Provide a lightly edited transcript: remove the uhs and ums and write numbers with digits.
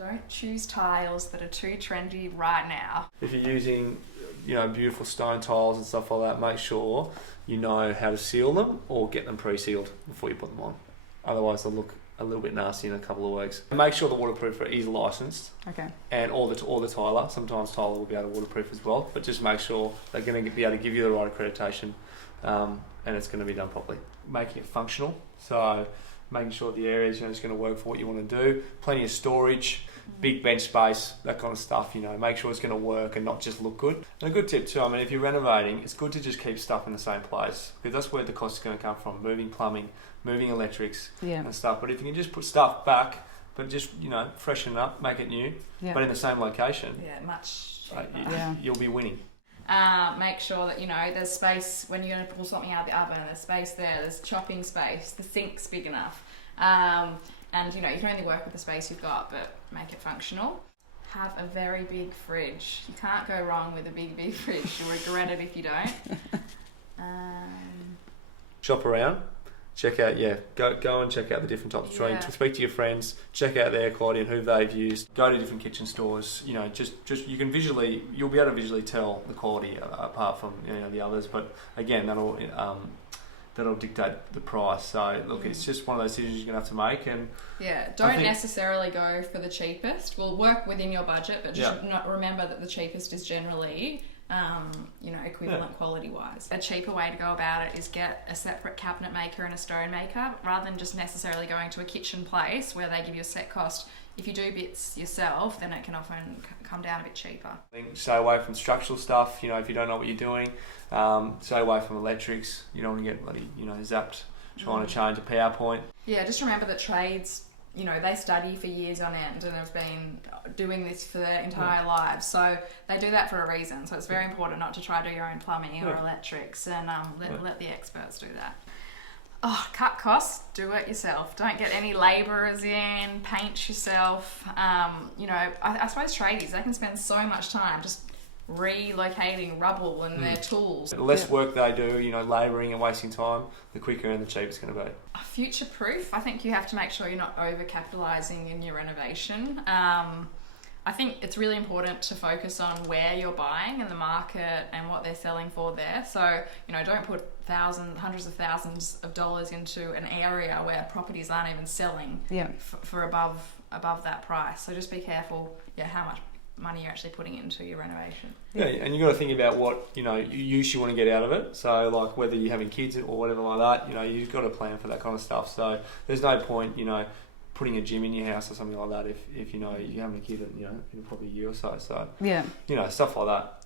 Don't choose tiles that are too trendy right now. If you're using, beautiful stone tiles and stuff like that, make sure you know how to seal them or get them pre-sealed before you put them on. Otherwise, they'll look a little bit nasty in a couple of weeks. And make sure the waterproofer is licensed. Okay. And or the tiler. Sometimes tiler will be able to waterproof as well, but just make sure they're going to be able to give you the right accreditation, and it's going to be done properly. Making it functional, so making sure the area is going to work for what you want to do. Plenty of storage, big bench space, that kind of stuff. Make sure it's going to work and not just look good. And a good tip too. If you're renovating, it's good to just keep stuff in the same place because that's where the cost is going to come from. Moving plumbing, moving electrics, and stuff. But if you can just put stuff back, but just freshen it up, make it new, but in the same location, much cheaper. You'll be winning. Make sure that there's space when you're going to pull something out of the oven. There's space there. There's chopping space. The sink's big enough. And you can only work with the space you've got, but make it functional. Have a very big fridge. You can't go wrong with a big fridge. You'll regret it if you don't. Shop around. Check out, go and check out the different types of training. Speak to your friends, check out their quality and who they've used. Go to different kitchen stores. Just you'll be able to visually tell the quality apart from the others. But again, that'll dictate the price. So look, it's just one of those decisions you're gonna have to make. And don't necessarily go for the cheapest. We'll work within your budget, but just remember that the cheapest is generally equivalent quality-wise. A cheaper way to go about it is get a separate cabinet maker and a stone maker, rather than just necessarily going to a kitchen place where they give you a set cost. If you do bits yourself, then it can often come down a bit cheaper. Stay away from structural stuff. If you don't know what you're doing, stay away from electrics. You don't want to get bloody, zapped trying to change a power point. Yeah, just remember that trades, they study for years on end and have been doing this for their entire lives. So they do that for a reason. So it's very important not to try to do your own plumbing or electrics, and let the experts do that. Cut costs, do it yourself. Don't get any labourers in, paint yourself. I suppose tradies, they can spend so much time just relocating rubble and their tools. The less work they do, labouring and wasting time, the quicker and the cheaper it's going to be. Future proof, I think you have to make sure you're not over capitalising in your renovation. I think it's really important to focus on where you're buying and the market and what they're selling for there. So, don't put hundreds of thousands of dollars into an area where properties aren't even selling for above that price. So just be careful, how much money you're actually putting into your renovation. Yeah, and you've got to think about what use you want to get out of it. So like whether you're having kids or whatever like that, you've got to plan for that kind of stuff. So there's no point putting a gym in your house or something like that if you're having a kid in probably a year or so. So stuff like that.